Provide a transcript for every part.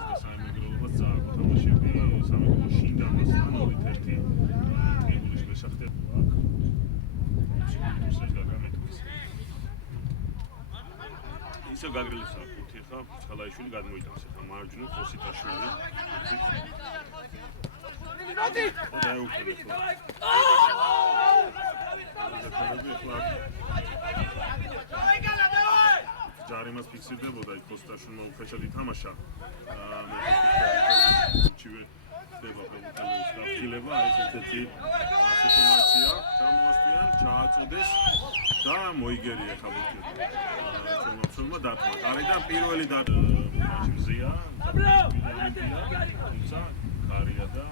გულებას და საიმედროობას წააგო თამაშები სამეგრელოს შინდამასთან 2-1 ტყიბულის მესახტე აქ სიკურიტუსებს გაგამეთქვის ისევ გაგრილებს აკუთი ხა ჩხალაიშვილი გადმოიტანს ხა მარჯვნივ ხოსიტაშვილი ჯარიმას ფიქსირდებოდა იქ ხოსიტაშვილმა უხეშად ითამაშა მეთქივე ხდება პრობლემის გაფრთხილება არის ერთ-ერთი სიტუაცია ჩამოასწრიან ჩააწოდეს და მოიგერია ხაბუთი ჩვენმა დათმა გარედან პირველი მზია თუმცა კარია და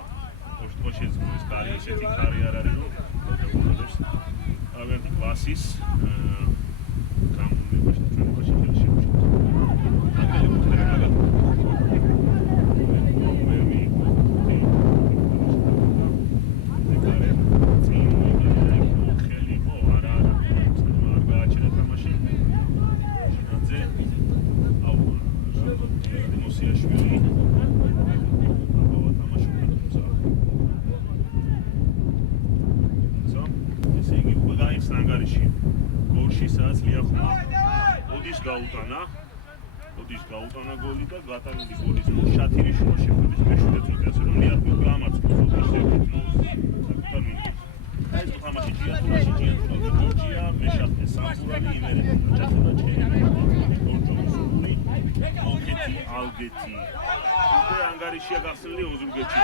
ოშტოშეზმის კარი ესეთი კარი არ არის რომ ავერტი კლასის გამონებაში ჩვენებაში ხელში გაუტანა გოლი და გატანილი გოლის შათირიშვილმა შეხვედრის მეშვიდე წუთი ასე რომ ლიახმი გამარცხოს საკუთარ მინუტში. ეს თამაში ჯია მეშახტე სამურალი იმერი ჯახურა ჩერი ორჯონსული ალგეთი უკვე ანგარიშია გახსნილი ოზურგეთში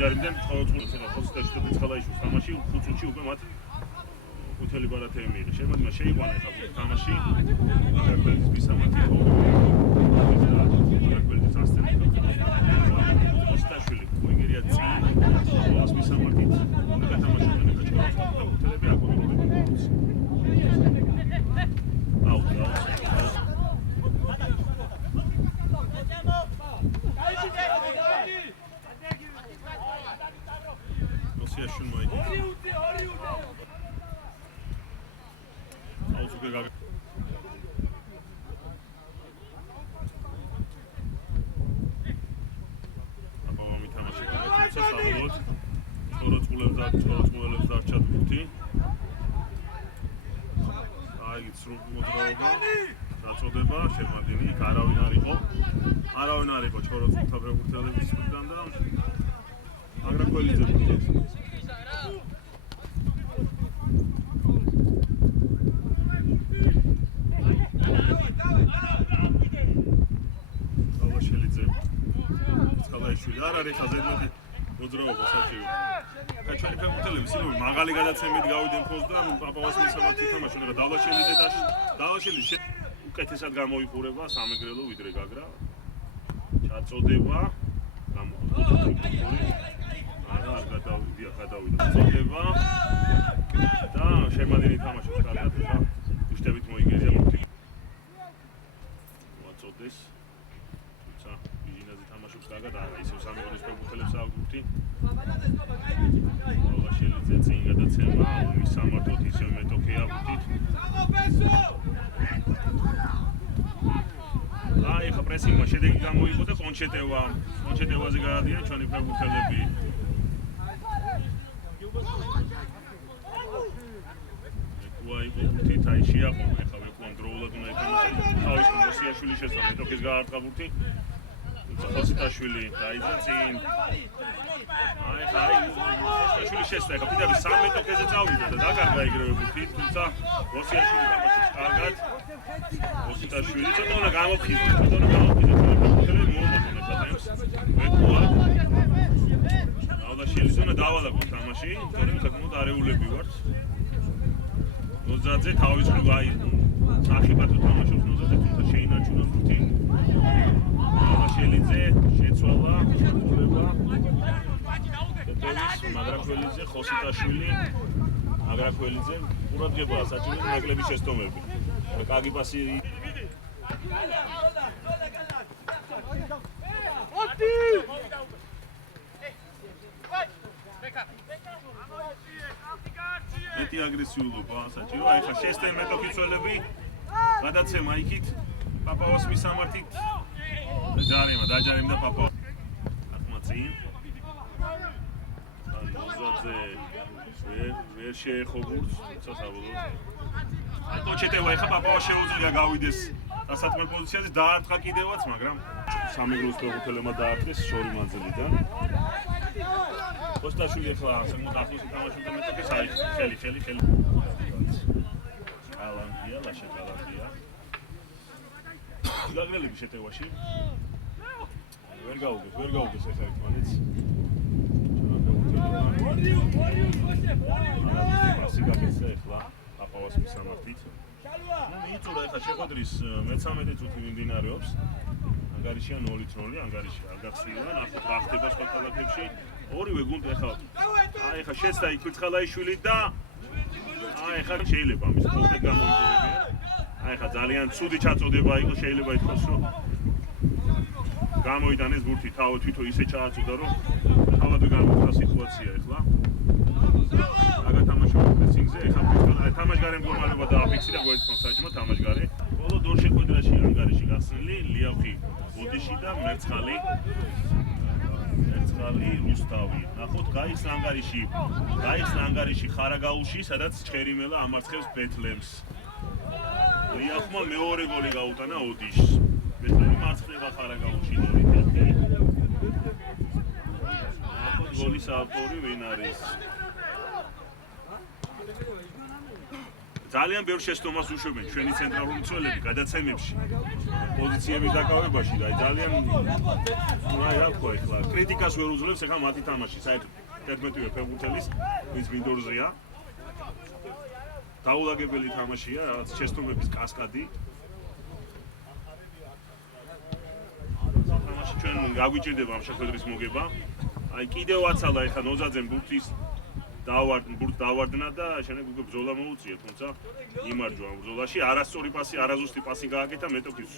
ჯარიმიდან წოწულს ეხა ხოსიტაშვილი ხალაიშვილის თამაში 5 წუთში უკვე მათ უთელი ბარათები მიიღეს. შემოდგა შეიყვანა ეხა თამაში აგრაკველის მისამართი აგრაკველის ასწრები ხოსიტაშვილი მოიგერია წინ ყოველას მისამართით გათამაშებენ ეხა ჩქაროცხლო უთელები აკონტროლებენ აუ ჩოროწყულებს დარჩა ბურთი. აიგიც მოძრაობა დაწოდება შერმადინი იქ არავინ არ იყო ჩოროწყულთა ფეხბურთელების მხრიდან და აგრაკველიძე ხალაიშვილი არ არის ხაზედმეტი მოძრაობა საჭირო. ჩვენი ფეხბურთელები სილოვი მაღალი გადაცემით გავიდნენ ფოს და პაპავას მისამართი თამაშობენ და დავალაშელი უკეთესად გამოიყურება სამეგრელო ვიდრე გაგრა. ჩაწოდება არ გადავიდა. წოდება და შემადინი თამაშობს კარგად და უშტებით მოიგერია მოტი. მოაწოდეს. თუმცა ბიჟინაზე თამაშობს კარგად არა ისევ სამეგრელოს ფეხბურთელებს აქვს ბურთი. დავალაშელიძე წინ გადაცემა მისამართოთ ისევ მეტოქეა ბურთით. ეხა პრესინგმა შედეგი გამოიღო და კონჩეტევაზე გადადიან ჩვენი ფეხბურთელები. ვაიკო ბურთით აი შეაყოლა ეხა ვეკვან დროულად უნდა ეთამაშა თავის მოსიაშვილის შესაძლო მეტოქის გაარტყა ბურთი. ხოსიტაშვილი დაიძა წინ. აი ხოსიტაშვილის შესაძლო ეხა პირდაპირ 3 მეტოქეზე წავიდა და დაგარგა ეგრევე ბურთი. თუმცა მოსიაშვილი თამაშობს კარგად. ხოსიტაშვილი ცოტა უნდა გამოფხიზნოს ფეხბურთელები მომოწონეს ათაიმს ვეკუა დავალაშელიძე დავალაგო თამაში თორემ საკმაოდ არეულები ვართ ნოზაძე თავის აი სახიფათო თამაშობს ნოზაძე თუმცა შეინარჩუნა ბურთი დავალაშელიძე შეცვალა ჩატულება მაგრაკველიძე ხოსიტაშვილი მაგრაკველიძე ყურადღებაა საჭირო ნაკლების შესტომები კარგი პასი მეტი აგრესიულობა საჭირო. აი ხა შესტენ მეტოქი წველები გადაცემა იქით პაპავას მისამართით დაჯარიმდა პაპავა. ათმაწინ ანოზაძე ვერ შეეხო გურს, თუმცა საბოლოოდ აი კოჩეტევა ხა პაპავა შეუძლია გავიდეს დასათმელ პოზიციაზე, დაარტყა კიდევაც, მაგრამ სამი გრუს ფეხბურთელებმა დაარტყეს შორი მანძილიდან. კოსტაშვილი ახლა საკმაოდ ახლოს ითამაშებდა მეტოქეს, აი ხელი. ალანდია, ლაშა ალანდია. გაგრელები შეტევაში. ვერ გაუგეს ეს ერთმანეთს. ასე გაგეცა ახლა პაპავას მისამართით. მიიწურა ახლა შეხვედრის მე-13 წუთი მიმდინარეობს. ანგარიშია 0-0, ანგარიში არ გახსნილა, ნახოთ რა ხდება სხვა ქალაქებში. ორივე გუნდი ახლა აი ახლა შეცდა იქვიცხალაიშვილი და აი ახლა შეიძლება ამის ფოთე გამოიგონებია. აი ახლა ძალიან ცუდი ჩაწოდება იყო, შეიძლება ითქვას, რომ გამოიტანეს ბურთი თავი თვითონ ისე ჩააწოდა, რომ თავად გამოხდა სიტუაცია ახლა. აგათამაშა პრესინგზე, ახლა თამაშგარე მდგომარეობა დააფიქსირა გვერდთან საჯმა თამაშგარე. ბოლო ორ შეხვედრაში ანგარიში გახსნილი, ლიავხი ბოდიში და მერცხალი რუსთავი. ნახოთ, გაიხსნა ანგარიში ხარაგაულში, სადაც ჩხერიმელა ამარცხებს ბეთლემს. ლიავხმა მეორე გოლი გაუტანა ოდიშს. ბეთლემი მარცხდება ხარაგაულში 0-1. ნახოთ, გოლის ავტორი ვინ არის? ძალიან ბევრ შეცდომას უშვებენ ჩვენი ცენტრალური მცველები გადაცემებში, პოზიციების დაკავებაში და ძალიან რა თქვა ახლა კრიტიკას ვერ უძლებს ახლა მათი თამაში, საერთოდ 11-ვე ფეხბურთელის ვინც მინდორზეა. დაულაგებელი თამაშია, რაღაც შეცდომების კასკადი. თამაში ჩვენ გაგვიჭირდება ამ შეხვედრის მოგება. აი კიდევ აცალა ახლა ნოზაძემ ბურთს დავარდნა და შემდეგ უკვე ბრძოლა მოუწია, თუმცა იმარჯვა ამ ბრძოლაში. არასწორი პასი, არაზუსტი პასი გააკეთა მეტოქის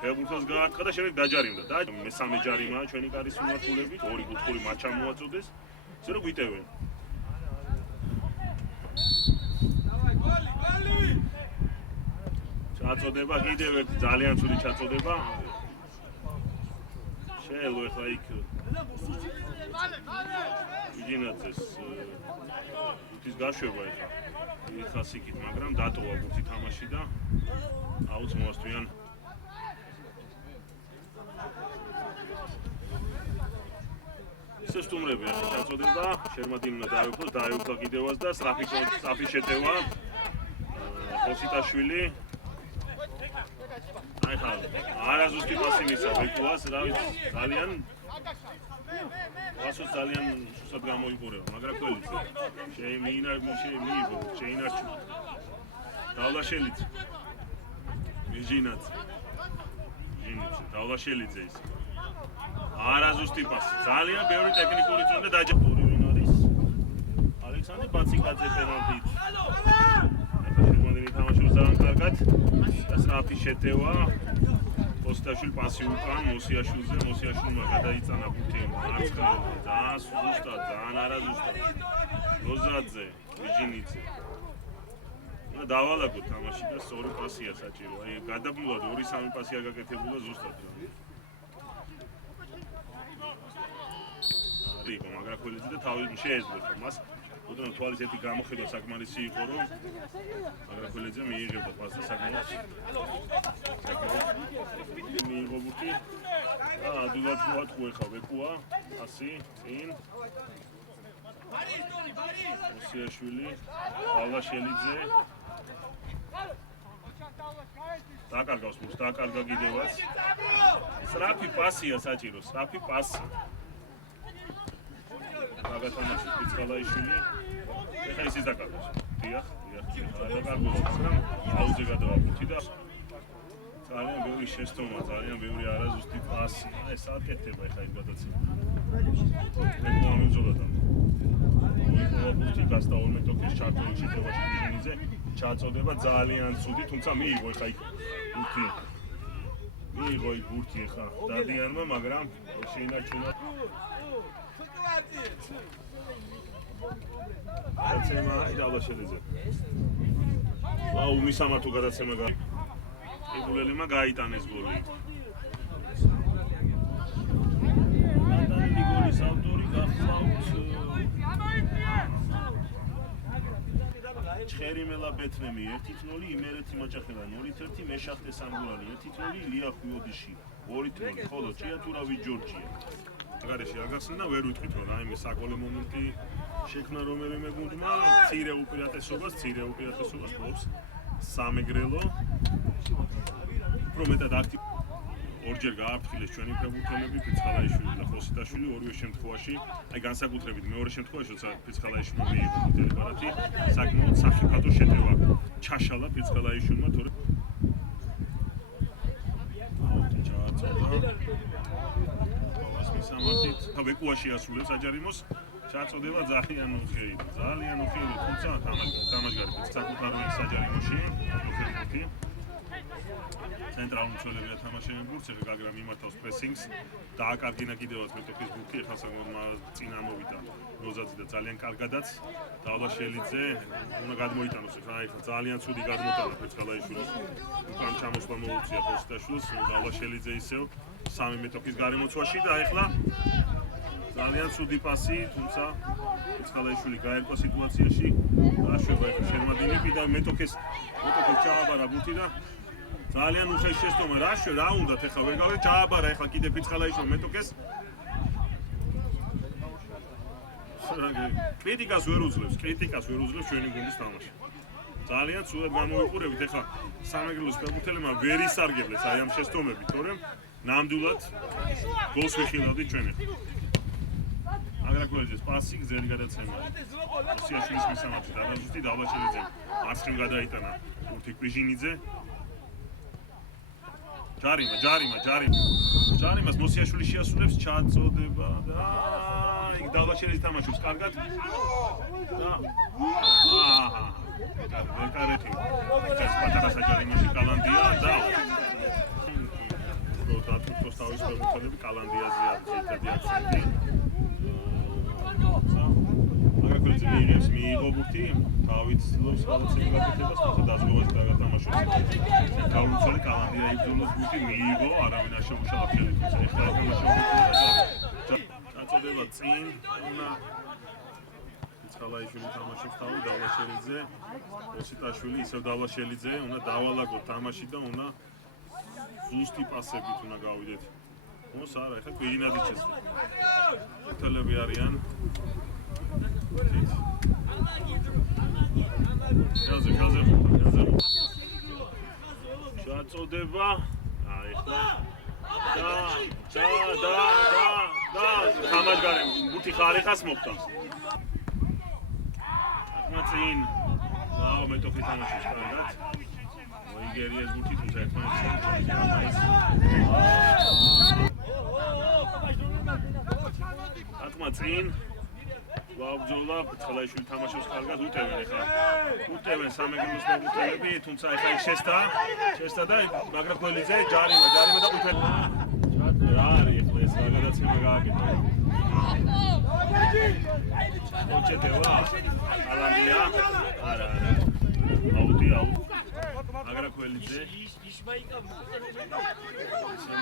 ფეხბურთელს გაარტყა და შემდეგ დაჯარიმდა. და მესამე ჯარიმაა ჩვენი კარის მიმართულებით, 2 კუთხური მათ ჩამოაწოდეს, ისე რომ გვიტევენ. ჩაწოდება კიდევ ერთი ძალიან ცუდი ჩაწოდება. შეელო ახლა იქ ვიჯინაძეს ბურთის გაშვება ახლა იქით, მაგრამ დატოვა ბურთი თამაში და აუც მოასწვიან. ისე სტუმრები ახლა ჩაწოდება, შერმადინმა დაეუფლა კიდევაც და სწრაფი შეტევა. ხოსიტაშვილი აი ხა არაზუსტი პასი მისცა ვეკუას, რა ვიცი, ძალიან სუსტად გამოიყურება, მაგრამ ყველიც შეინარჩუნა. დავლაშელიძე ვიჟინაძე დავლაშელიძე ის არაზუსტი პასი, ძალიან ბევრი ტექნიკური წონდა დაჯერებული ვინ არის? ალექსანდრე ბაციკაძე პენალტით. თამაშობს ძალიან კარგად და სწრაფი შეტევა. კოსტაშვილი პასი უკან მოსიაშვილმა გადაიწანა ბურთი მარცხნივ, ძალიან სუსტად, ძალიან არაზუსტად. ნოზაძე, ვიჯინიძე. და დავალაგოთ თამაში და სწორი პასია საჭირო. აი გადაბმულად 2-3 პასია გაკეთებულა ზუსტად. იყო მაგრაკველიძე და თავი შეეძლო მას. უდრონ თვალის ერთი გამოხედვა საკმარისი იყო, რომ მაგრაკველიძე მიიღებდა პასს და საკმაოდ მიიღო ბურთი. ადვილად მოატყუა ხა ვეკუა, ასი, წინ. მოსიაშვილი, დავლაშელიძე. დაკარგავს ბურთს, დაკარგა კიდევაც. სწრაფი პასია საჭირო, სწრაფი პასი. აგათამაშის პიცკალაიშვილი. ეხლა ის დაკარგავს. დიახ, დაკარგავს, მაგრამ აუზე გადავა ბურთი და ძალიან ბევრი შეცდომა, ძალიან ბევრი არაზუსტი პასი. ეს აკეთება ეხლა ის გადაცემა. ეხლა ამბობენ. ბურთი გასტა 2 მეტოქის ჩარტული შეტევაში ვიჟინიძე ჩაწოდება ძალიან ცუდი, თუმცა მიიღო ეხლა იქ ბურთი. მიიღო იქ ბურთი ეხლა დადიანმა, მაგრამ შეინარჩუნა. გადაცემა დავლაშელიძე. აუ მისამართო გადაცემა ებულელმა გაიტანეს გოლი. გოლის ავტორი გახლავთ ჩხერიმელა ბეთლემი 1-0, იმერეთი მაჭახელანი 2-1, მეშახტე სამგურალი 1-0, ლია ხუიოდიში 2-0, ხოლო ჭიათურავი ჯორჯია. გარეშე აგახსნა და ვერ ვიტყვით რომ რაიმე საკოლე მომენტი შექმნა რომელიმე გუნდმა, მცირე უპირატესობას ყოფს სამეგრელო. უფრო მეტად აქტივ ორჯერ გააფრთხილეს ჩვენი ფეხბურთელები ფიცხალაიშვილი და ხოსიტაშვილი ორივე შემთხვევაში, აი განსაკუთრებით მეორე შემთხვევაში, როცა ფიცხალაიშვილმა მიიღო მთელი ბარათი, საკმაოდ სახიფათო შეტევა ჩაშალა ფიცხალაიშვილმა, თორე სამართით ვეკუაში ასრულებს აჯარიმოს ჩაწოდება ძალიან უხეი, თუმცა თამაშგარი საკუთარი საჯარიმოში მოხერხი ცენტრალურ მცველებია თამაშობენ ბურთს, ეხლა გაგრა მიმართავს პრესინგს, დააკარგინა კიდევაც მეტოქის ბურთი, ეხლა საკუთარ წინა მოვიდა როზაძე და ძალიან კარგადაც დავლაშელიძე უნდა გადმოიტანოს, ეხლა ძალიან ცუდი გადმოტანა ფეცხალაიშვილის უკან ჩამოსვლა მოუწია ხოსიტაშვილს, დავლაშელიძე ისევ 3 მეტოქის გარემოცვაში და ეხლა ძალიან ცუდი პასი, თუმცა ფეცხალაიშვილი გაერკვა სიტუაციაში, დაშვება ეხლა შერმადინები და მეტოქეს ჩააბარა ბურთი და ძალიან უხეში შეცდომა რა უნდათ ეხლა ვერ გავიგე ჩააბარა ეხლა კიდე ფიცხალაიშვილმა მეტოქეს კრიტიკას ვერ უძლებს ჩვენი გუნდის თამაში ძალიან ცუდად გამოვიყურებით ეხლა სამეგრელოს ფეხბურთელებმა ვერ ისარგებლეს აი ამ შეცდომებით თორემ ნამდვილად გოლს ვიხილავდით ჩვენ აგრაკოლიძეს პასი გზელი გადაცემა ოსიაშვილის მისამართი დადაზუსტი დავლაშელიძე მარცხნივ გადაიტანა ბურთი კვიჟინიძე ჯარიმას მოსიაშვილი შეასრულებს ჩაწოდება და იქ დავლაშელიძე თამაშობს კარგად და ვეკარეთი პატარა საჯარიმოში კალანდია და როტატუს თავის ფეხბურთელები კალანდიაზე არის ერთადი აქცენტი აგრაკოლიძე მიიღო ბურთი თავით ცდილობს რაღაცები გაკეთებას, თუმცა დაზღვევას დაგათამაშოს. გაუცელი კალანდია იბრძოლოს ბურთი მიიღო, არავინ არ შეუშალა ხელი, თუმცა ეხლა ეთამაშა წაწოდება წინ, უნდა ფიცხალაიშვილი თამაშობს თავი, დავლაშელიძე, ოსიტაშვილი, ისევ დავლაშელიძე, უნდა დავალაგოთ თამაში და უნდა ზუსტი პასებით უნდა გავიდეთ. ოს არა, ეხლა კვირინაძე შეძლო. ფეხბურთელები არიან. გაზე ჩაწოდება ეხლა და თამაშგარემ ბურთი ხარეხას მოხდა მოცინ მეტოქი თამაშობს კარგად მოიგერიეს ბურთი თუმცა ერთმანეთს აკმაწინ ვაბძოლა ფიცხალაიშვილი თამაშობს კარგად უტევენ სამეგრელოს ფეხბურთელები თუმცა ეხლა შესტა და აგრაკოლიძე ჯარიმა და ყვითელი რა არის ეხლა ეს რა გადაცემა გააკეთა ოჩეტევა ალანდია არა აუტი აგრაკოლიძე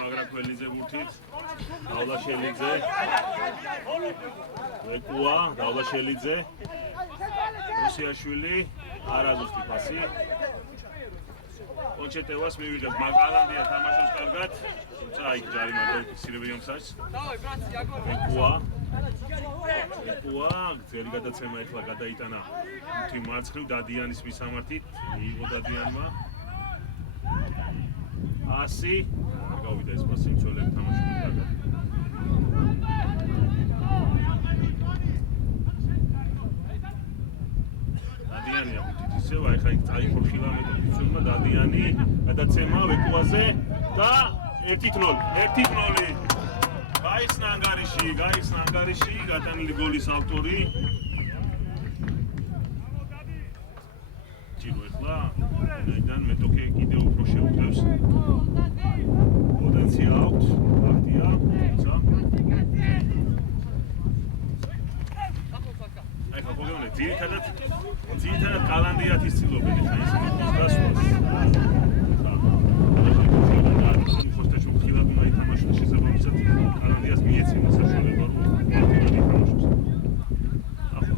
აგრაკოლიძე ბურთით დავლაშელიძე ვეკუა დავლაშელიძე ოსიაშვილი არაზუსტი პასი ოჩეტევას მივიღებს მაგალანდია თამაშობს კარგად თუმცა აი ჯარიმა დაიფიქსირებია მსაჯს ვეკუა გზელი გადაცემა ეხლა გადაიტანა ბურთი მარცხნივ დადიანის მისამართით მიიღო დადიანმა ასი არ გავიდა ეს პასი მცველები თამაშობენ კარგად დადიანია ბურთით ისევა ეხლა იქ წაიხორხილა მეტოქიცულმა დადიანი გადაცემა ვეკუაზე და 1-0 გაიხსნა ანგარიში გატანილი გოლის ავტორი ჭირო ეხლა აიდან მეტოქე კიდევ უფრო შეუძლებს პოტენცია აქვს პარტია თუმცა ეხლა გასაგებია, ძირითადად კალანდიათის ცდილობენ ხა ის გასვლას. ხოსტაშო ხილად უნდა ითამაშოს შესაბამისად კალანდიას მიეცემა საშუალება რომ ითამაშოს. ახლა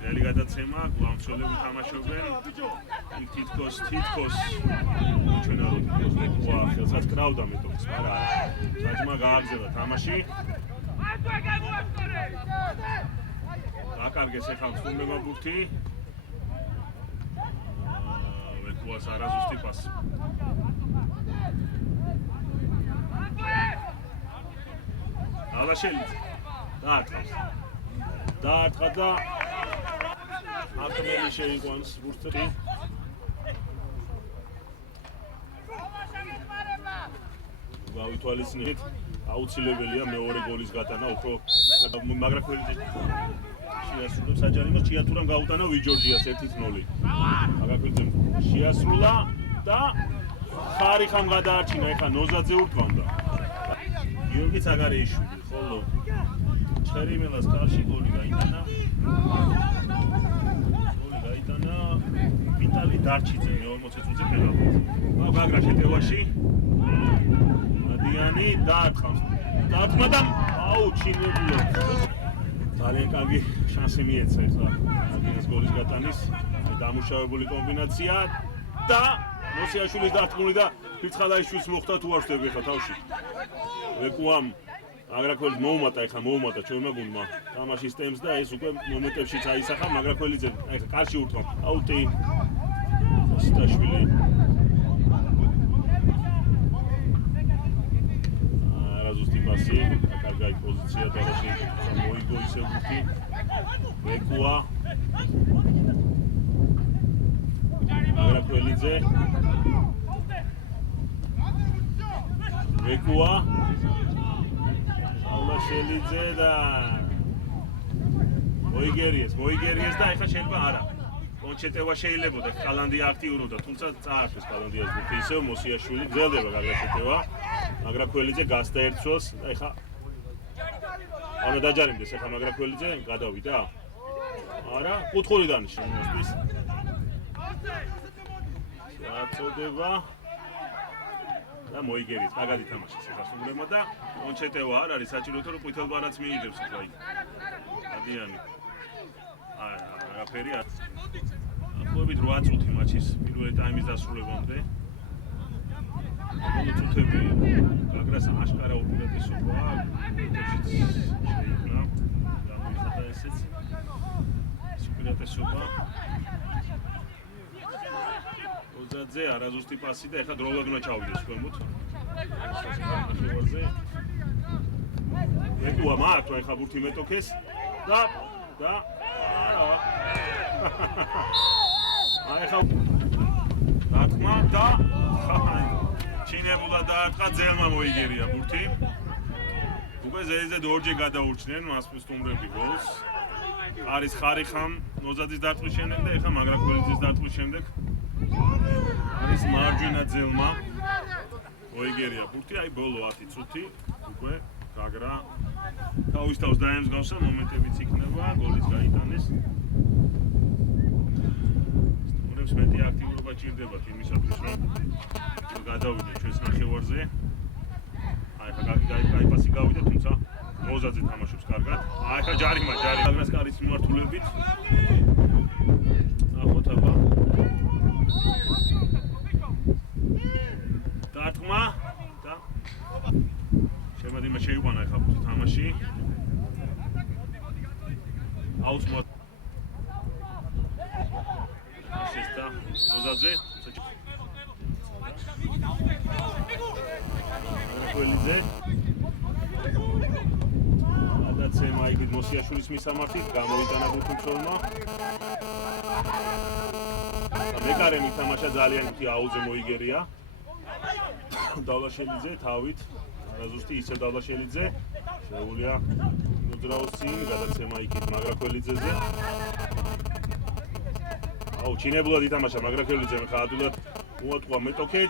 ძელი გადაცემა, გვამცველები თამაშობენ. იქ თითქოს ჩვენ არ ვიყვა ხელსაც კრავდა მეტოქს, არა. საჭმა გააგზავნა თამაში. აკარგეს ახლა სტუმრება ბურთი. ვეკუას არაზუსტი პასი. ალაშელიძე დაარტყა და აკმელი შეიყვანს ბურთი. გავითვალისწინეთ აუცილებელია მეორე გოლის გატანა უფრო მაგრაქველიძე შეასრულებს საჯარიმოს ჭიათურამ გაუტანა ვიჯორჯიას 1-0. მაგრაქველიძემ შეასრულა და ხარიხამ გადაარჩინა ეხა ნოზაძე ურტყამდა. გიორგი ცაგარეიშვილი ხოლო ჩერიმელას კარში გოლი გაიტანა. ვიტალი დარჩიძე 40 წუთზე პენალტი. გაგრა შეტევაში დიანი დაარტყამს. დაარტყმა და ჩინებულა. ძალიან კარგი შანსი მიეცა ეხლა აგინეს გოლის გატანის. დამუშავებული კომბინაცია და მოსიაშვილის დარტყმული და ფირცხალაიშვილს მოხდა თუ არ ვხვდები ხა თავში. ვეკუამ მაგრაქველიძე მოუმატა ჩვენმა გუნდმა თამაშის ტემპს და ეს უკვე მომენტებშიც აისახა მაგრაქველიძე ეხა კარში ურტყამ. აუტი ხოსტაშვილი არაზუსტი პასი კარგი პოზიცია დარაში მოიგო ისე ბურთი. ვეკუა მაგრაქველიძე ვეკუა ალაშელიძე და მოიგერიეს და ეხლა შეიძლება არა კონჩეტევა შეიძლებოდა კალანდია აქტიურობდა, თუმცა წაართვეს კალანდიას ბურთი ისევ მოსიაშვილი გრძელდება გაგრაშეტევა. მაგრაქველიძე გასდა ერთსვას და ეხლა ანა დაჯარიმდეს ეხლა მაგრაქველიძე გადავიდა? არა, კუთხურიდან შემოსვის. აწოდება და მოიგერიეს, მაგადი თამაშის ეხლა სტუმრებმა და კონჩეტევა არ არის საჭიროა რომ ყვითელ ბარათს მიიღებს ეხლა იქ. ადიანი. არაფერი არ. ახლობით 8 წუთი მაჩის პირველი ტაიმის დასრულებამდე. ბოლო წუთები გაგრას აშკარა უპირატესობა შეიქმნა. გამოიხატა ესეც უპირატესობა. ოზაძე არაზუსტი პასი და ეხლა დროულად უნდა ჩავიდეს ქვემოთ. ვეკუა მართვა ეხლა ბურთი მეტოქეს და ეხლა დარტყმა და ჩინებულა დაარტყა ძელმა მოიგერია ბურთი. უკვე ზედიზედ ორჯერ გადაურჩნენ მას სტუმრები გოლს. არის ხარიხამ ნოზაძის დარტყმის შემდეგ და ეხლა მაგრაქველიძის დარტყმის შემდეგ არის მარჯვენა ძელმა მოიგერია ბურთი. აი ბოლო 10 წუთი უკვე გაგრა თავის თავს დაემსგავსა, მომენტებიც იქნება, გოლიც გაიტანეს. სტუმრებს მეტი აქტიურობა ჭირდებათ იმისათვის, რომ გადავიდეთ ჩვენს ნახევარზე. აი ხა გაი პასი გავიდა, თუმცა ნოზაძე თამაშობს კარგად. აი ხა ჯარიმა აგრას კარის მიმართულებით. ახოთაბა. დარტყმა და შემადინმა შეიყვანა ხა ბურთი თამაში. აუცმო შეესტა ნოზაძე ყველიძე გადაცემა იქით მოსიაშვილის მისამართით გამოიტანა ბურთი მცველმა. მეკარენი თამაშა ძალიან კი აუზე მოიგერია. დავლაშელიძე თავით არაზუსტი ისე დავლაშელიძე შეუულია მოძრაოს წინ გადაცემა იქით მაგრაქველიძეზე. აუ ჩინებულად ითამაშა მაგრაქველიძემ ხა ადვილად უატყვა მეტოქე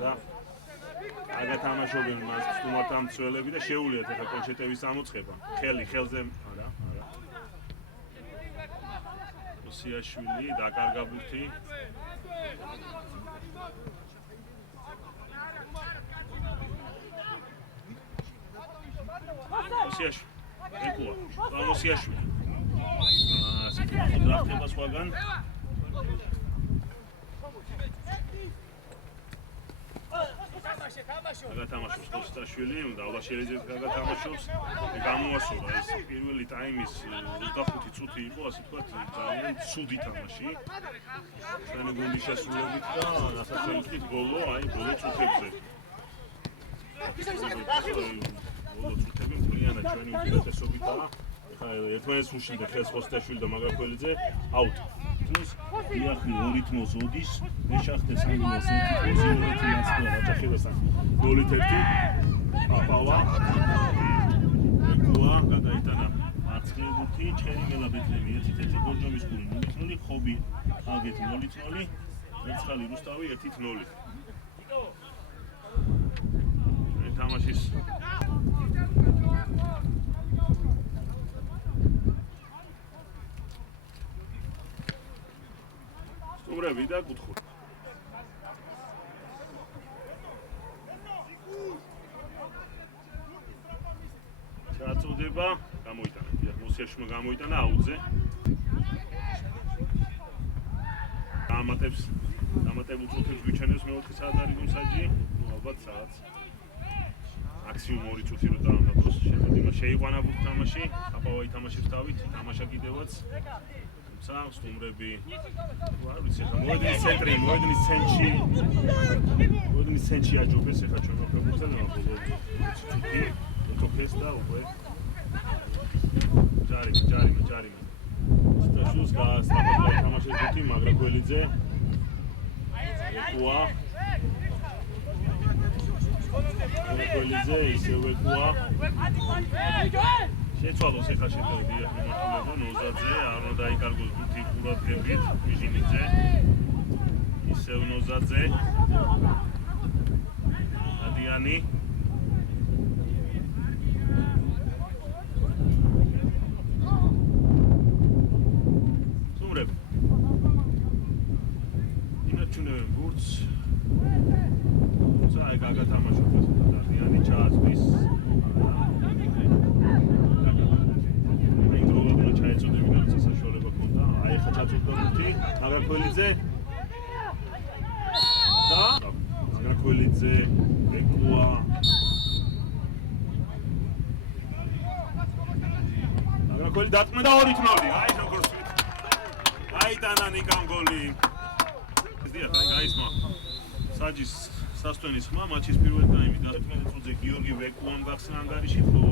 და აგათამაშობენ მას სტუმართა მცველები და შეუულიათ ახლა კონჩეტევის ამოწყება. ხელზე არა. ოსიაშვილი დაკარგა ბურთი. ოსიაშვილი. ეკუა. ოსიაშვილი. გახდება სხვაგან. გაგათამაშოს ხოსტაშვილი, უნდა ავლაშელიძეს გაგათამაშოს. გამოასურა ეს პირველი ტაიმის 25 წუთი იყო, ასე ვთქვათ, ძალიან ცუდი თამაში. ჩვენი გუნდის შესრულებით და ასაკელით გოლო, აი ბოლო წუთებზე. ბოლო წუთები მთლიანად ჩვენი უპირატესობითაა. ერთმანეთს უშინდა ხელს ხოსტაშვილი და მაგრაკველიძე აუტ. თუნს იახი 2 თმოს ოდის, მეშახტე 3 თმოს 1 თმოს 1 თმოს აჭახებასთან. გოლით 1 აპავა. ეკუა გადაიტანა მარცხნივ ბურთი, ჩხერიმელა ბეთლემი 1-1 გორჯომის გული 0-0, ხობი აგეთი 0-0, ერცხალი რუსთავი 1-0. თამაშის სტუმრები და კუთხური. ჩაწოდება, გამოიტანა. მოსიაშვილმა გამოიტანა აუძე. დამატებულ წუთებს გვიჩვენებს მე-4 საათარი გუნსაჯი, ალბათ საათს. მაქსიმუმ 2 წუთი რო დაამატოს, შემოდი შეიყვანა ბურთი თამაში, აპავა ითამაშებს თავით, ითამაშა კიდევაც. სტუმრები არ ვიცი ხა მოედნის ცენტრი, მოედნის ცენტრში აჯობეს ეხა ჩვენ მოფერბურთზე და ბოლო წუთი ეთოფეს და უკვე ჯარიმა სტაშუს გასწავლა თამაშის ბურთი მაგრაკველიძე ეკუა მაგრაკველიძე ისევ ეკუა შეცვალოს ეხა შეტევდი ახლა ნოზაძე არნო დაიკარგოს ბურთი ყურადღებით ვიჟინიძე ისევ ნოზაძე ადიანი სტუმრები ინაჩუნებენ ბურთს თუმცა აი გაგათამაშოთ ეს ადიანი ჩააწვის მაგრაკველიძე და მაგრაკველიძე ეკუა მაგრაკველი დაწმენდა 2-0 აი როგორც აიტანა ნიკამ გოლი ზია გაისმა საჯის სასტვენის ხმა მატჩის პირველ ტაიმი 11 წუთზე გიორგი ვეკუამ გახსნა ანგარიში ხო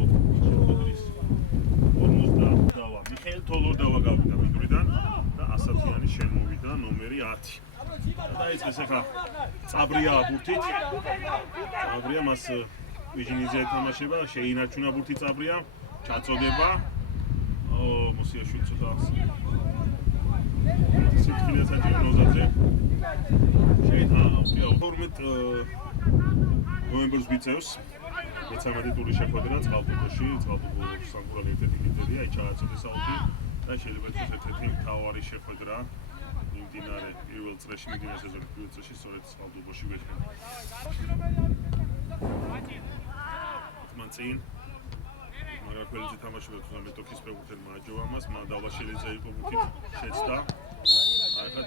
შეხვედრის 50 დავა მიხეილ თოლორდავა გავიდა მინდვრიდან და ასათიანი შემოვიდა ნომერი 10. დაიწყეს ახლა წაბრია ბურთით. წაბრია მას ვიჟინიძე ეთამაშება, შეინარჩუნა ბურთი წაბრია, ჩაწოდება. მოსიაშვილი ცოტა სიტყვილიაც აჭირა ნოზაძე. შეთანხმდა 12 ნოემბერს ბიცევს 13 ტური შეხვედრა წყალტუბოში, წყალტუბო სამგურალი ერთ-ერთი ლიდერია, აი ჩააწოდეს აუტი და შეიძლება იყოს ერთ-ერთი მთავარი შეხვედრა მიმდინარე პირველ წრეში, მიმდინარე სეზონის პირველ წრეში სწორედ წყალტუბოში გვექნება. მან წინ მაგრაკველიძე თამაშობდა თუმცა მეტოქის ფეხბურთელმა აჯობა მას, მან დავლაშელიძე იყო ბურთით შეცდა. აი ხა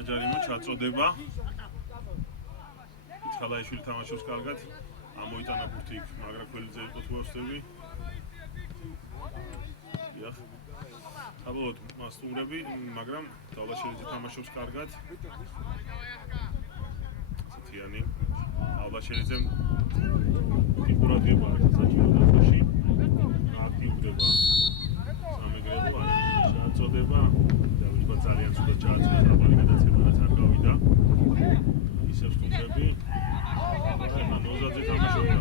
აჯარიმო ჩაწოდება. ხალაიშვილი თამაშობს კარგად, ამოიტანა ბურთი მაგრაკველიძე იყო თუ ავსტევი. დიახ. საბოლოოდ მასტუმრები, მაგრამ დავლაშელიძე თამაშობს კარგად. ციტიანი. დავლაშელიძემ ყურადღება აქვს საჭირო დაფაში. აქტიურდება. სამეგრელო ჩაწოდება. და ვთქვა ძალიან ცუდად ჩააწოდა დაბალი გადაცემა რაც არ გავიდა. ისევ სტუმრები ნოზაძე თამაშობდა.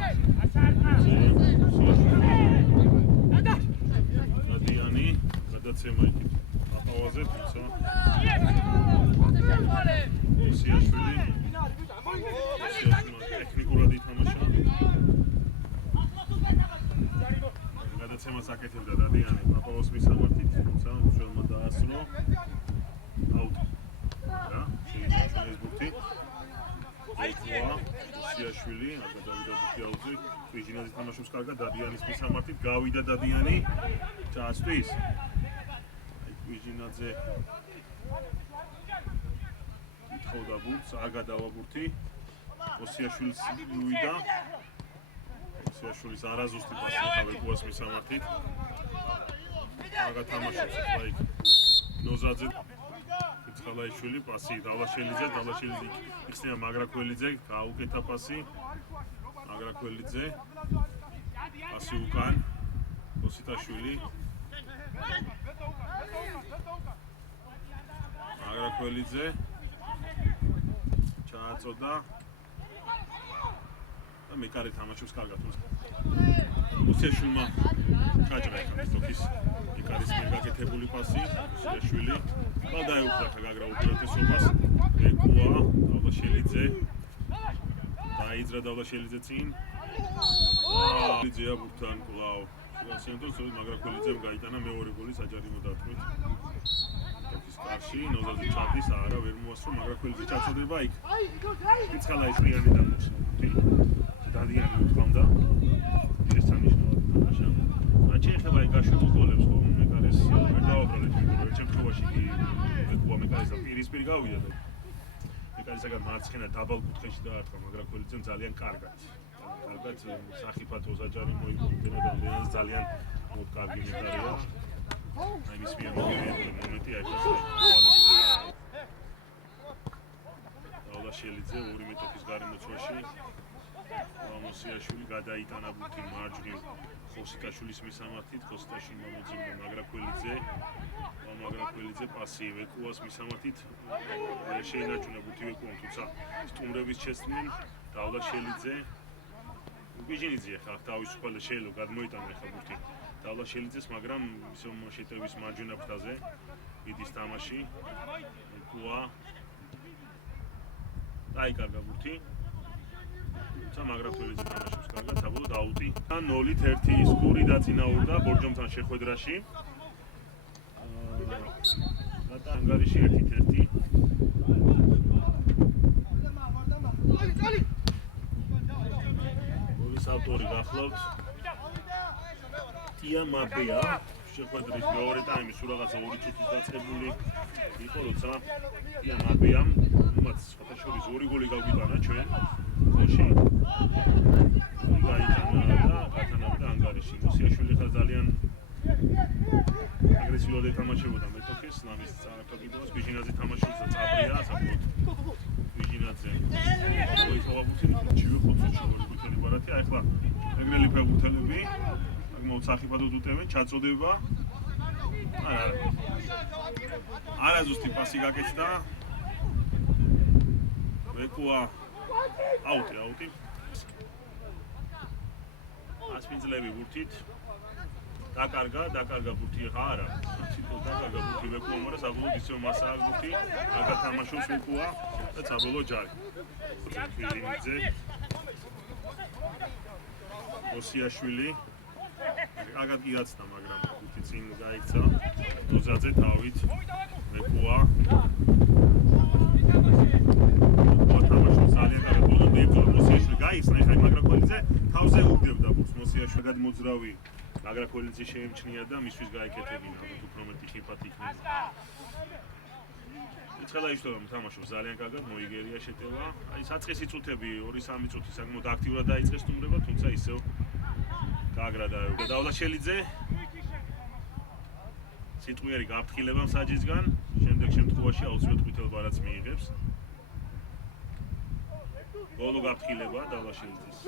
ადიანი გადაცემა იქით აპავაზე თუმცა მოსიაშვილი ტექნიკურად ითამაშა. გადაცემას აკეთებდა ადიანი აპავოს მისამართით თუმცა სიაშვილი, აგა დავიდა ბუთიაუძე, ვიჟინაძე თამაშობს კარგად, დადიანის მისამართით, გავიდა დადიანი, ჩაასწვის. ვიჟინაძე ითხოვდა ბურთს, არ გადავა ბურთი. ოსიაშვილის მივიდა. ოსიაშვილის არაზუსტი პასი ხავეკუას მისამართით. აგა თამაშობს ახლა იქ ნოზაძე ხალაიშვილი პასი დავლაშელიძე იხსნება მაგრაკველიძე გაუკეთა პასი მაგრაკველიძე პასი უკან ოსიტაშვილი მაგრაკველიძე ჩააწოდა და მეკარე თამაშობს კარგად ოსიაშვილმა გაჭრა თოქის მეკარის მიერ გაკეთებული პასი ოსიაშვილი და დაეუფლა გაგრა უპირატესობას ეკუა დავლაშელიძე დაიძრა დავლაშელიძე წინ ლიძეა ბურთთან კლავ სენტრს მაგრაკველიძემ გაიტანა მეორე გოლი საჯარიმო დარტყმით თოქის კარში ნოზაძე ჩადის არა ვერ მოასწრო მაგრაკველიძე ჩაწოდება იქ კიცხალაიშვიანი დამოჩნდა დადიანი უკავდა შესანიშნავად თამაშა აჩეხება იქ გაშვებულ გოლებს ხო მეკარეს ვერ დააბრალეთ მეორე შემთხვევაში ეკუა მეკარესა პირისპირ გავიდა და მეკარესაგან მარცხენა დაბალ კუთხეში დაარტყა მაგრაკველიძემ ძალიან კარგად სახიფათო საჯარი მოიგონა და ძალიან მოდ კარგი მეკარეა აი მის მიერ მოგერებული მომენტი ახლა დავლაშელიძე ორი მეტოქის გარემოცვაში ოსიაშვილი გადაიტანა ბურთი მარჯვნივ ხოსიტაშვილის მისამართით ხოსიტაშვილმა მოძებნა მაგრაკველიძე პასი ეკუას მისამართით შეინარჩუნა ბურთი ეკუამ თუმცა სტუმრების შეცდნენ დავლაშელიძე ვიჟინიძე ხა თავისუფალ შეიძლება გადმოიტანა ხა ბურთი დავლაშელიძეს მაგრამ ისო შეტევის მარჯვენა ფრთაზე იდის თამაში ეკუა დაიკარგა ბურთი თუმცა მაგრაკველიძე თამაშობს კარგად საბოლოოდ აუტი და 0-1 სკორი დაწინაურდა ბორჯომთან შეხვედრაში და ანგარიში 1-1 გოლის ავტორი გახლავთ ტია მაბეა შეხვედრის მეორე ტაიმი სულ რაღაცა 2 წუთის დაწყებული იყო როცა ტია მაბეამ უმაც სხვათა შორის 2 გოლი გავიტანა ჩვენ გოლში გაიტანა და გათანაბრდა ანგარიში ოსიაშვილი ხა ძალიან აგრესიულად ეთამაშებოდა მეტოქეს ლამის წარაკიდოს ვიჟინაძე თამაშობს და წაბრია საბოლოოდ ვიჟინაძე მოიწოვა ბუთი ჩივი ხოცუჩი ბუთელი ბარათი ახლა ეგრელი ფეხბურთელები მოцахიფადოდ უტევენ ჩაწოდება არაზუსტი პასი გაკეთდა ეკუა აუტი ასპინძლები ბურთით დაკარგა ბურთი ხა არა ციტო დაკარგა ბურთი ეკუა მაგრამ საბოლოოდ ისევ მასაა ბურთი აგა თამაშობს ეკუა და საბოლოოდ ჯარი ვიჟინაძე ოსიაშვილი აგად გიაცდა მაგრამ ბურთი წინ გაიქცა ნოზაძე თავით ეკუა თამაშობს ძალიან კარგად ბოლომდე იბრძოლა ოსიაშვილი გაიხსნა ხა მაგრაკველიძე თავზე უგდებდა ბურთს ოსიაშვილი გადმოძრავი მაგრაკველიძე შეემჩნია და მისთვის გაიკეთებინა ალბათ უფრო მეტი ხიფათი იქნება ცხელაიშვილი თამაშობს ძალიან კარგად მოიგერია შეტევა აი საწყისი წუთები 2-3 წუთი საკმაოდ აქტიურად დაიწყეს სტუმრება თუმცა ისევ გააგრადა დავლაშელიძე სიტყვიერი გაფრთხილება მსაჯისგან შემდეგ შემთხვევაში აუცილებლად ყვითელ ბარათს მიიღებს გოლო გაფრთხილება დავლაშელიძეს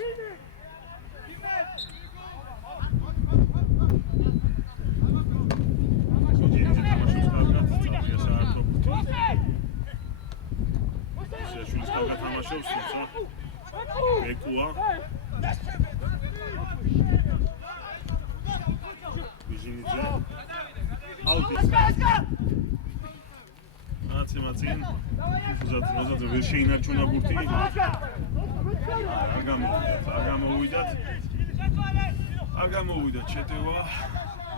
თამაშობს თუმცა ეკუა ვიჟინიძე აუტი მაცინ ნოზაძე ვერ შეინარჩუნა ბურთი არ გამოვიდათ შეტევა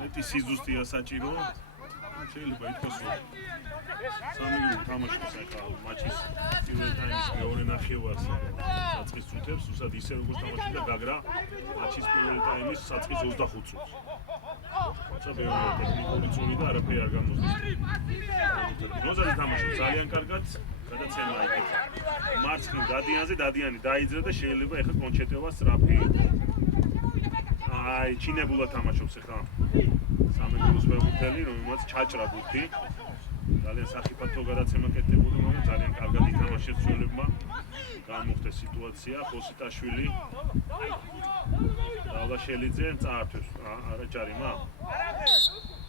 მეტი სიზუსტეა საჭირო შეიძლება ითქვას, რომ სამიგროვო თამაშობს ახლა მატჩის პირველ ტაიმის მეორე ნახევარს საწყის წუთებს, უსად ისე როგორც თამაშობდა გაგრა მატჩის პირველ ტაიმის საწყის 25 წუთს. თუმცა მეორე ტექნიკური წური და არაფერი არ გამოსდის. როზაძე თამაშობს ძალიან კარგად, გადაცემა იკეთა. მარცხნივ დადიანზე, დადიანი დაიძრა და შეიძლება ახლა კონჩეტევა სწრაფი. აი, ჩინებულად თამაშობს ახლა სამეგრელოს ფეხბურთელი, რომელმაც ჩაჭრა ბურთი. ძალიან სახიფათო გადაცემა კეთდებოდა, მაგრამ ძალიან კარგად ითამაშეს ჩვეულებმა. გამოხდა სიტუაცია, ხოსიტაშვილი დავალაშელიძე წაართვეს, არა ჯარიმა.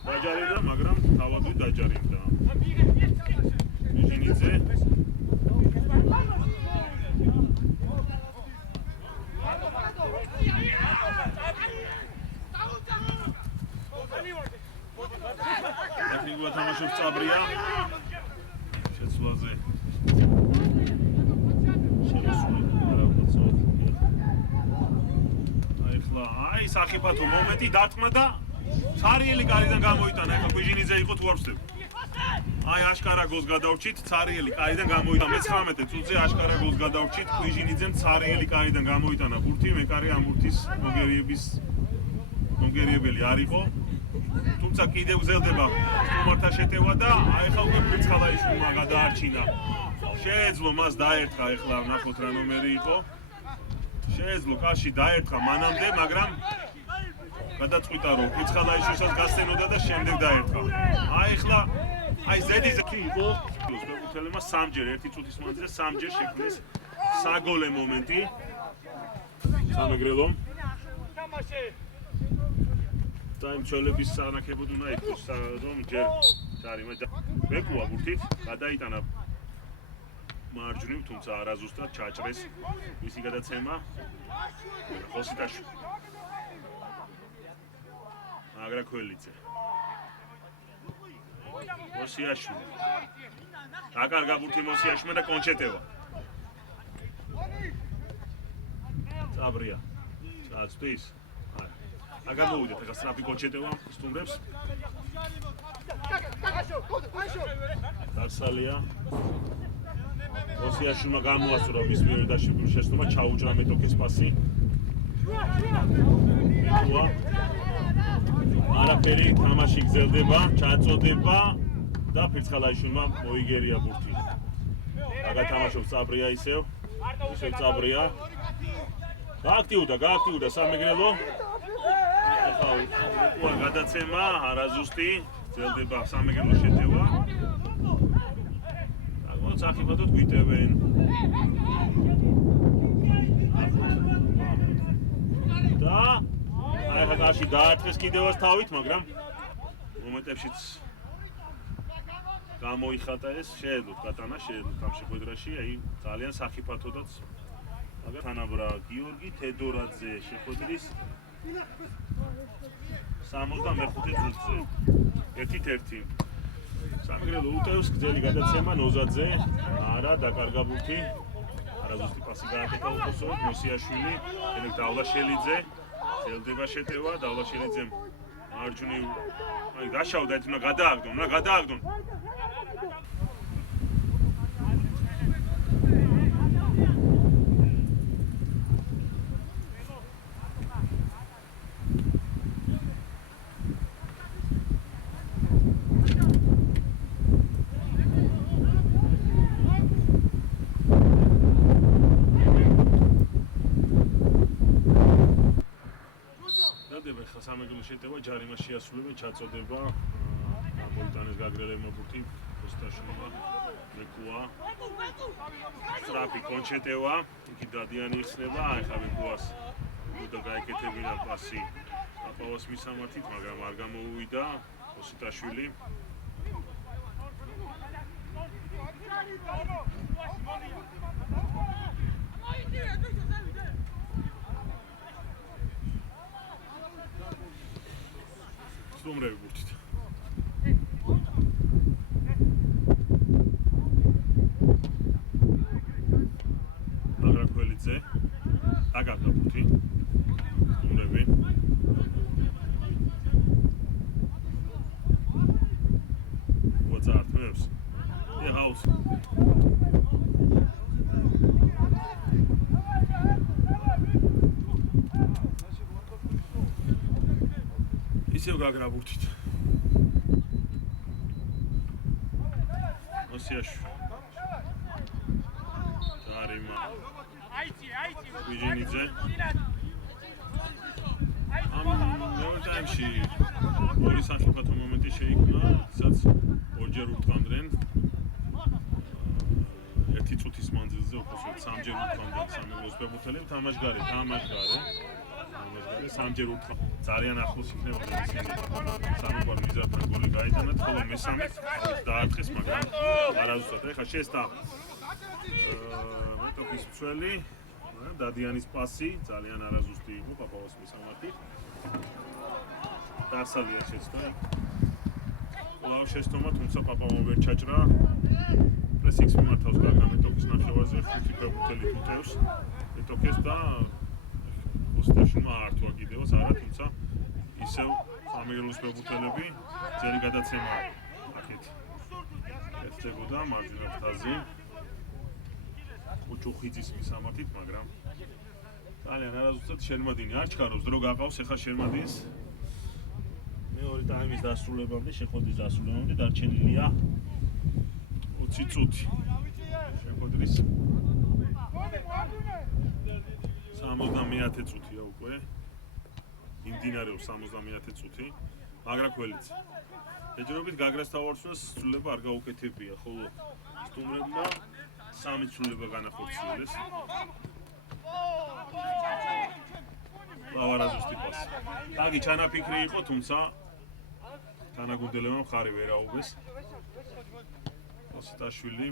დაჯარიმდა, მაგრამ თავადვე დაჯარიმდა. ჟინიძე ტექნიკურად თამაშობს წაბრია შეცვლაზე შერასული არაფოცოთ აი სახიფათო მომენტი დარტყმა და ცარიელი კარიდან გამოიტანა ეხლა კვიჟინიძე იყო თუ არ ვცდები აი აშკარა გოლს გადავრჩით ცარიელი კარიდან გამოიტანა მე-19 წუთზე აშკარა გოლს გადავრჩით კვიჟინიძემ ცარიელი კარიდან გამოიტანა ბურთი მეკარე ამ ბურთის მოგერიებელი არ იყო თუმცა კიდევ გრძელდება სტუმართა შეტევა და აი ხა უკვე ფრიცხალაიშვილმა გადაარჩინა შეეძლო მას დაერთხა ეხლა ნახოთ რა ნომერი იყო შეეძლო კაში დაერთხა მანამდე მაგრამ გადაწყვიტა რომ ფრიცხალაიშვილსაც გასცენოდა და შემდეგ დაერთხა აი ხლა აი ზედიზე კი იყო ფეხბურთელებმა სამჯერ ერთი წუთის მანძილზე სამჯერ შექმნეს საგოლე მომენტი სამეგრელომ დაიმჩოლების სანახებოდ უნდა იყოს რომ ჯერ ჯარიმა მეკუა ბურთით გადაიტანა მარჯვნივ თუმცა არაზუსტად ჩაჭრეს მისი გადაცემა ხოსიტაშვილი აგრაკველიძე მოსიაშვილი დაკარგა ბურთი მოსიაშვილმა და კონჩეტევა წაბრია ჩაწვდის აგარ მოვიდეთ ახლა სწრაფი კონჩეტევა სტუმრებს დარსალია მოსიაშვილმა გამოასწორა მის მიერ დაშიფრულ შეცდომა ჩაუჭრა მეტოქეს პასი არაფერი თამაში გრძელდება ჩაწოდება და ფირცხალაიშვილმა მოიგერია ბურთი აგათამაშობს წაბრია ისევ წაბრია გააქტიურდა სამეგრელო ახლა გადაცემა არაზუსტი გრძელდება სამეგრელოს შეტევა აგმოთ სახიფათოდ გვიტევენ და აი ხა კაში დაარტყეს კიდევაც თავით მაგრამ მომენტებშიც გამოიხატა ეს შეეძლოთ გატანა შეეძლოთ ამ შეხვედრაში აი ძალიან სახიფათოდაც აგერ თანაბრა გიორგი თედორაძე შეხვედრის 65 წუთზე 1-1 სამეგრელო უტევს გრძელი გადაცემა ნოზაძე არა დაკარგა ბურთი არაზუსტი პასი გააკეთა უხოსოდ მოსიაშვილი შემდეგ დავალაშელიძე გრძელდება შეტევა დავალაშელიძემ მარჯვნივ აი გაშავდა ეს უნდა გადააგდონ სამეგრელოს შეტევა ჯარიმა შეასრულებენ ჩაწოდება გამოიტანეს გაგრელებმა ბურთი ხოსიტაშვილმა მეკუა სწრაფი კონჩეტევა იქ დადიანი იხსნება ახლა მეკუას და გაეკეთებინა პასი აპავას მისამართით მაგრამ არ გამოუვიდა ხოსიტაშვილი სტუმრები ბურთით აგრაკველიძე დაკარგა ბურთი სტუმრები ისევ გაგრაბურთით. ოსიაშვილი. ჯარიმა. ვიჟინიძე. მეორე ტაიმში ორი სახიფათო მომენტი შეიქმნა, სადაც ორჯერ ურტყამდნენ. ერთი წუთის მანძილზე უბრალოდ სამჯერ ურტყამდნენ სამეგრელოს ფეხბურთელები, თამაშგარე. სამჯერ ურტყამ. ძალიან ახლოს იქნებოდა ისინი. სამგვარ მიზანთან გოლი გაიტანათ, ხოლო მესამე დაარტყეს, მაგრამ არასდროს. ეხლა შესტა მეტოქის მცველი, დადიანის პასი, ძალიან არაზუსტი იყო პაპავას მისამართით. დასალია შეცდომა. ლავ შეცდომა, თუმცა პაპავმა ვერ ჩაჭრა. პრესინგს მიმართავს გაგა მეტოქის ნახევარზე, ხუთი ფეხბურთელი უტევს მეტოქეს და ოსტაშინმა ართვა კიდევაც არა, თუმცა ისევ სამეგრელოს ფეხბურთელები ძელი გადაცემა აქეთ ეცდებოდა მარჯვენა ფრთაზე უჩუხიძის მისამართით, მაგრამ ძალიან არაზუსტად შერმადინი არ ჩქარობს, დრო გაყავს ახლა შერმადინს მეორე ტაიმის დასრულებამდე, შეხვედრის დასრულებამდე დარჩენილია 20 წუთი შეხვედრის 70 წუთია უკვე იმდინარეობს 70 წუთი მაგრაკველიც ეჯერობით გაგრას თავარსნას ცვლილება არ გაუკეთებია, ხოლო სტუმრებმა 3 ცვლილება განახორციელეს ლავარაზუსტი პასი კარგი ჩანაფიქრი იყო, თუმცა თანაგუნდელებმა მხარი ვერ აუგეს ოსიტაშვილი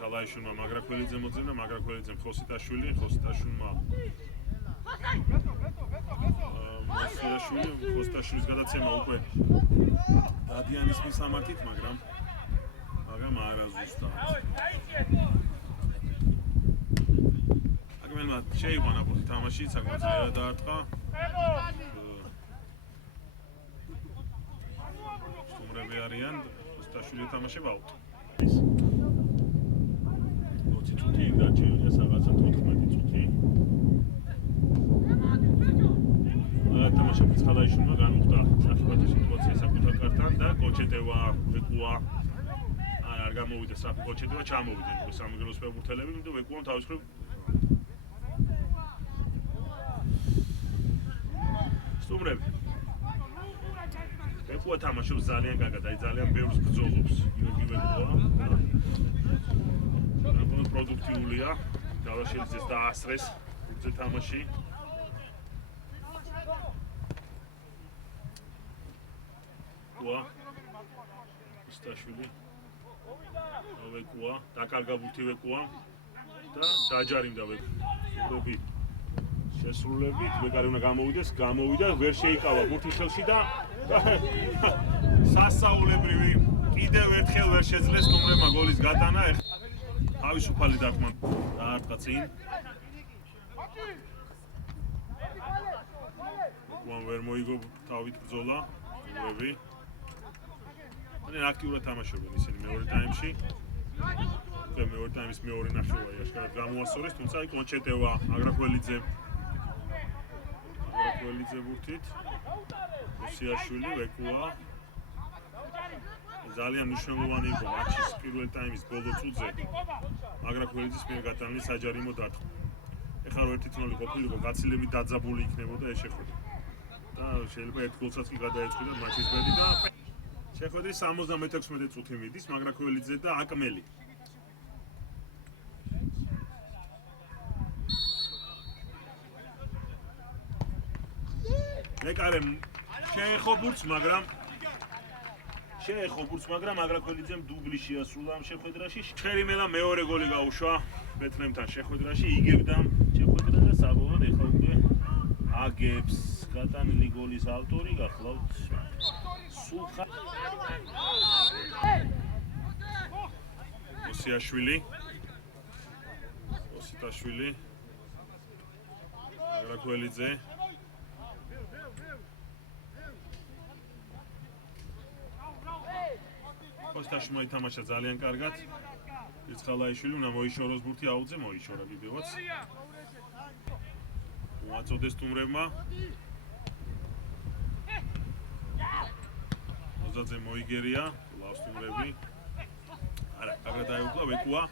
ხალაიშუნმა მაგრაკველიძე მოძებნა, მაგრაკველიძემ ხოსიტაშვილი, ხოსიტაშვილმა ხოსიტაშვილის გადაცემა უკვე დადიანის მისამართით, მაგრამ არაზუსტად. აგმენმა შეიყვანა პოსტი თამაში, საკმაოდ ძლიერ დაარტყა. სტუმრები არიან, ხოსიტაშვილი ეთამაშება აუტ. 20 წუთი დარჩენილია რაღაცა 14 წუთი. თამაშების ხალაიშვილმა განუხდა საფეხბურთო სიტუაცია საკუთარ კართან და კოჩეტევა ვეკუა არ გამოვიდა კოჩეტევა ჩამოვიდნენ უკვე სამეგრელოს ფეხბურთელები და ვეკუამ თავის მხრივ სტუმრები ვეკუა თამაშობს ძალიან კარგად, აი ძალიან ბევრს ბრძოლობს იოგი ვეკუა და პროდუქტიულია დავაშელიძეს დაასწრეს უძე თამაში ოსტაშვილი ვეკუა დაკარგა ბურთი ვეკუა და დაჯარიმდა ვეკუები შესრულებით ვეკარი უნდა გამოვიდა ვერ შეიკავა ბურთი ხელში და სასაულებრივი კიდევ ერთხელ ვერ შეძლეს სტუმრებმა გოლის გატანა თავისუფალი დარტყმა დაარტყა წინ ვეკუამ ვერ მოიგო თავით ბრძოლა სტუმრები აქტიურად თამაშობენ ისინი მეორე ტაიმში. მეორე ტაიმის მეორე ნახევარი აშკარად გამოასწორეს, თუმცა აი კონჩეტევა, მაგრაკველიძე ბურთით. ოსიაშვილი, ვეკუა. ძალიან მნიშვნელოვანი იყო მატჩის პირველ ტაიმის ბოლო წუთზე. მაგრაკველიძის მიერ გატანილი საჯარიმო დარტყმა. ეხლა რო 1-0 ყოფილიყო, გაცილებით დაძაბული იქნებოდა ეს შეხვედრა. და შეიძლება ერთ გოლსაც კი გადაეწყვიტა მატჩის ბედი და შეხვედრის 76 წუთი მიდის, მაგრაკველიძე და აკმელი. მეკარემ შეეხო ბურთს, მაგრამ მაგრაკველიძემ დუბლი შეასრულა ამ შეხვედრაში. ჩხერიმელა მეორე გოლი გაუშვა ბეთლემთან შეხვედრაში, იგებდა შეხვედრა და საბოლოოდ ეხლა უკვე აგებს გატანილი გოლის ავტორი გახლავთ სულხა ოსიაშვილი ოსიტაშვილი agrакველიძე კოსტაშმა ითამაშა ძალიან კარგად. ირცხალაიშვილი უნდა მოიშოროს ბურთი აუძე მოიშორა კიდევაც. უაწოდეს სტუმრებმა. მოძაძე მოიგერია, ლავს სტუმრები. არა, აგრად დაეუფლა ვეკუა.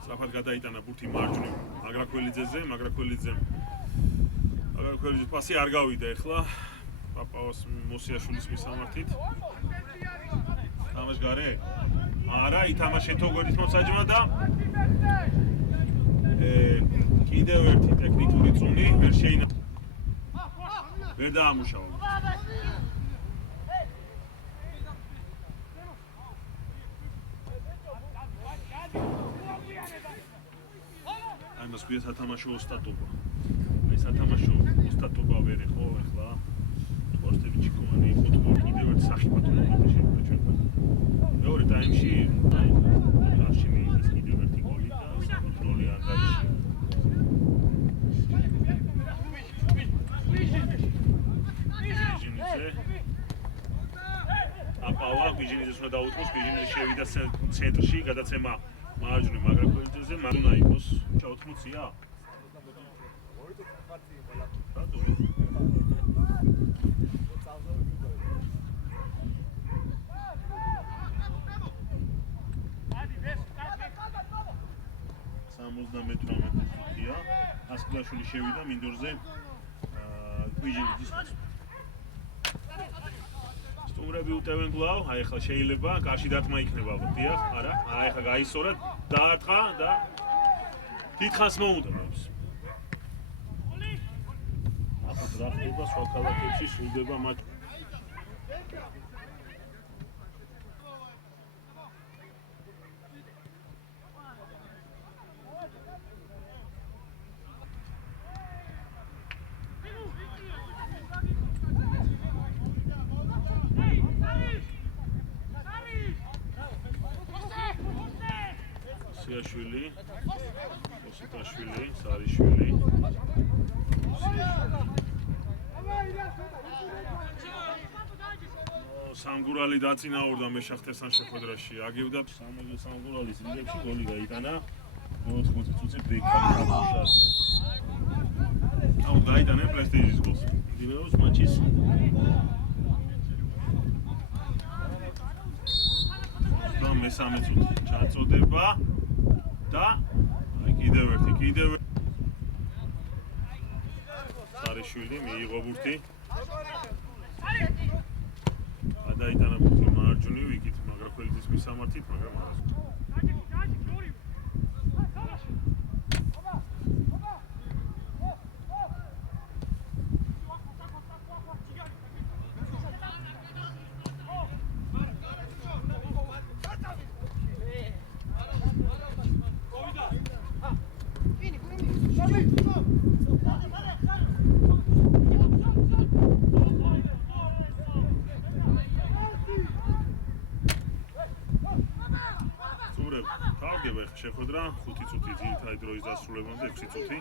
სწრაფად გადაიტანა ბურთი მარჯვნივ მაგრაქველიძეზე, მაგრაქველიძემ პასი არ გავიდა ეხლა. პაპაოს მოსიაშვილის მისამართით. თამაშ გარე? არა, ითამაშეთო გვერდის მოსაჯმა და კიდევ ერთი ტექნიკური წუნი ვერ დაამუშავა. აი მას გვია სათამაშო ოსტატობა. აი სათამაშო ოსტატობა ვერ ხო ახლა. სპორტები ჩიკოვანი ფუტბოლი კიდევ ერთ სახიფათოა შეიძლება ჩვენთან. მეორე ტაიმში არში მიიღეს კიდევ ერთი გოლი და საკონტროლი ანგარიში. აპავა გვიჟინიძეს უნდა დაუწყოს, გვიჟინიძე შევიდა ცენტრში, გადაცემა მარჯვნივ მაგრაქველიძეზე, უნდა იყოს 80-ია? რატო? მეტრომეტრია. ასკლაშვილი შევიდა მინდორზე გვიჟინიძის ხაზს. სტუმრები უტევენ გლავ, აი ახლა შეიძლება კარში დათმა იქნება დიახ, არა? აი ახლა გაისორა, დაარტყა და დიდხანს მოუნდომებს. ახლა რა ხდება სხვა ქალაქებში სრულდება მათ შვილი, ოსიტაშვილი, სარიშვილი. სამგურალი დაწინაურდა მეშახტესთან შეხვედრაში. აგებდა სამგურალის რიგებში გოლი გაიტანა 80 წუთზე ბექამშაზე. აუ გაიტანა პლესტეინის გოლს. დინამოს მატჩის და მესამე წუთი ჩაწოდება. და კიდევ ერთი სარიშვილი მიიღო ბურთი გადაიტანა ბურთი მარჯვნივ იქით მაგრაქველიძის მისამართით მაგრამ არა შეხვედრა 5 წუთი ძირითადი დროის დასრულებამდე 6 წუთი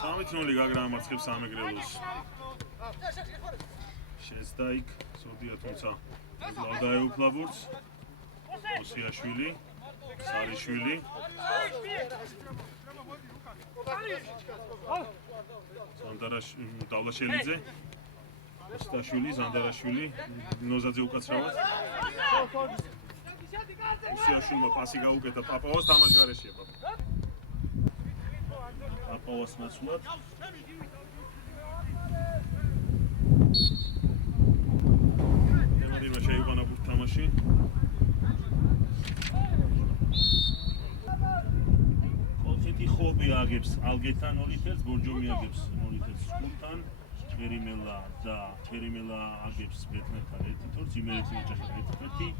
3-0 გაგრამარცხებს სამეგრელოს შესდაიქ სოდია თუმცა ლავდაეუფლა ბურთს ოსიაშვილი სარიშვილი დავლაშელიძე ოსტაშვილი ზანდარაშვილი ნოზაძე უკაცრავად უსიაშვილმა პასი გაუკეთა პაპაოს თამაშგარეშია პაპაოს ნაცვლად ემადილმა შეიყვანა ბურთ თამაში კოლხეთი ხობი აგებს ალგეთან 2 თეთრს ბორჯომი აგებს 2 თეთრს სკულთან ჩერიმელა აგებს ბეთნერთან 1 თორს იმერეთი ოჯახთან 1 თეთი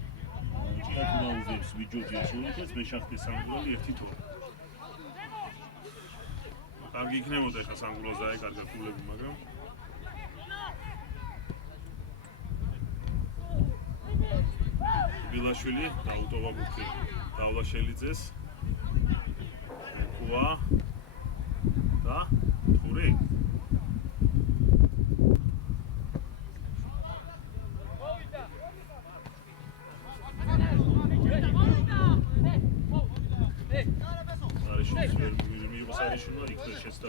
ჭიათურა უზებს ვიჯოჯიას 2 თეთრს მეშახტეს სამგურალი 1 თორი კარგი იქნებოდა ეხლა სამგურალზე აი კარგი ფულები მაგრამ ბილაშვილი დაუტოვა ბურთი დავლაშელიძეს ეკუა და თური სარიშულმა იქნა შეცდა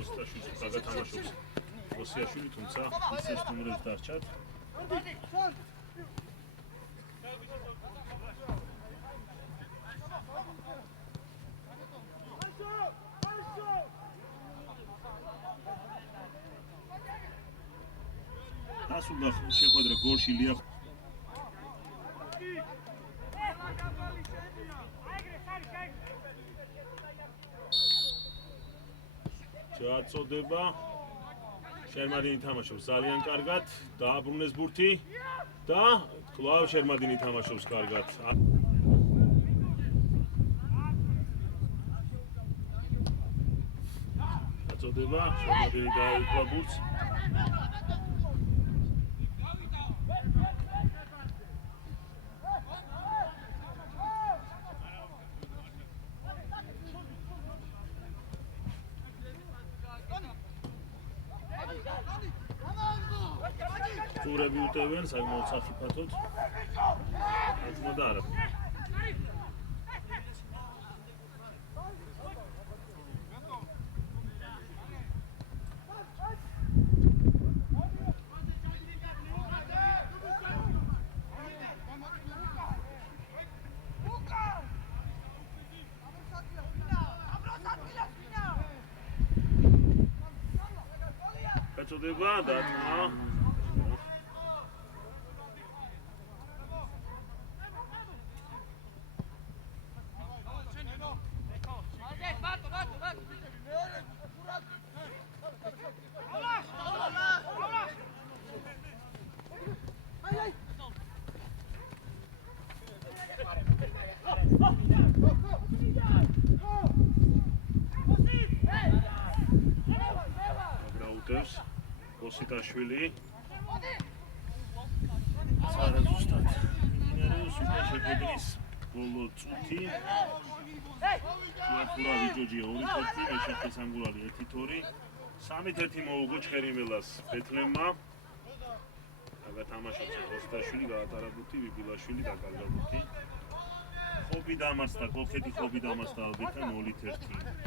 ოსტაშვილს გაგათამაშობს ოსიაშვილი, თუმცა ისე სტუმრებს დარჩათ. დასრულდა შეხვედრა გოლში ლია ჩაწოდება შერმადინი თამაშობს ძალიან კარგად, დააბრუნეს ბურთი და კვლავ შერმადინი თამაშობს კარგად. ჩაწოდება შერმადინი დაეუფლა ბურთს. ზურები უტევენ საკმაოდ სახიფათოდ. აწმა და არა. ჩაწოდება დათმა. ოსიტაშვილი არა ზუსტად ინერეუს უკვე შეგვეძლის ბოლო წუთი ფურავი ჯოჯია 2-1 ეშახტის ანგულალი 1-2 3-1 მოუგო ჩხერიმელას ბეთლემმა გაგათამაშებს ოსიტაშვილი გაატარა ბურთი ვიბილაშვილი დაკარგა ბურთი ხობი დამასდა კოლხეთი ხობი დამასდა ალბეთა 0-1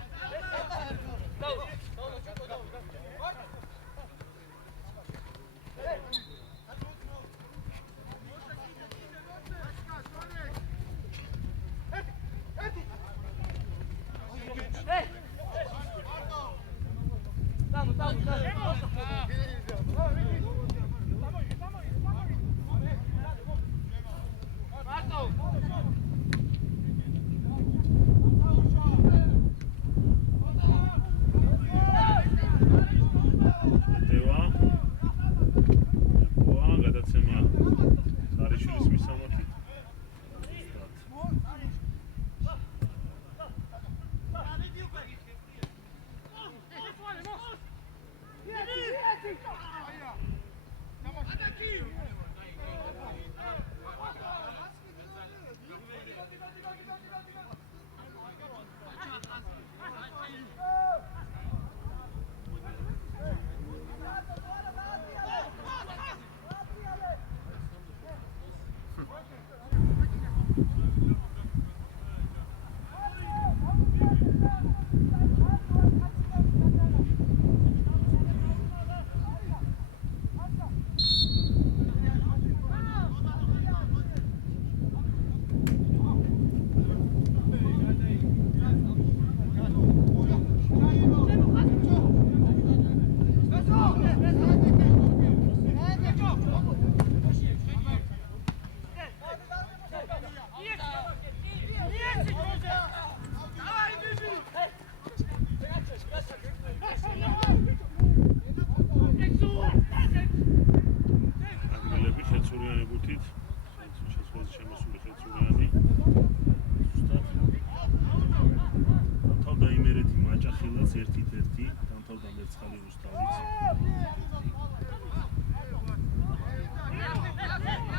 Let's go.